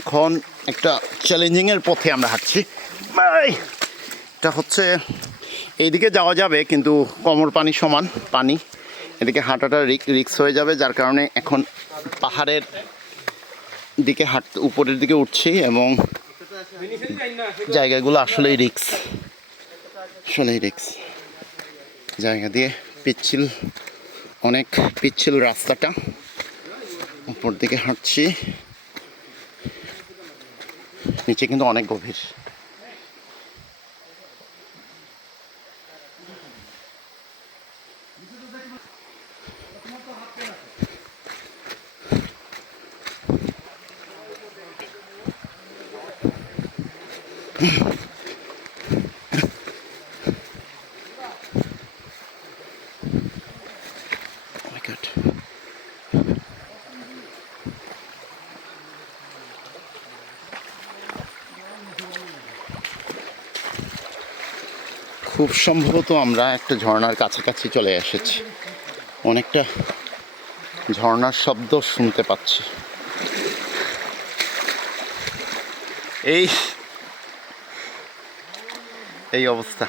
এখন একটা চ্যালেঞ্জিংয়ের পথে আমরা হাঁটছি। এটা হচ্ছে, এইদিকে যাওয়া যাবে, কিন্তু কোমর পানি সমান, পানি। এদিকে হাঁটাটা রিক্স হয়ে যাবে, যার কারণে এখন পাহাড়ের দিকে হাঁট, উপরের দিকে উঠছি এবং জায়গাগুলো আসলেই রিক্স। আসলেই রিক্স। জায়গা দিয়ে পিচ্ছিল, অনেক পিচ্ছিল রাস্তাটা। উপর দিকে হাঁটছি। নিচে কিন্তু অনেক গভীর। Oh খুব সম্ভবত আমরা একটা ঝর্নার কাছাকাছি চলে এসেছি। অনেকটা ঝর্নার শব্দ শুনতে পাচ্ছি। এই এই অবস্থা।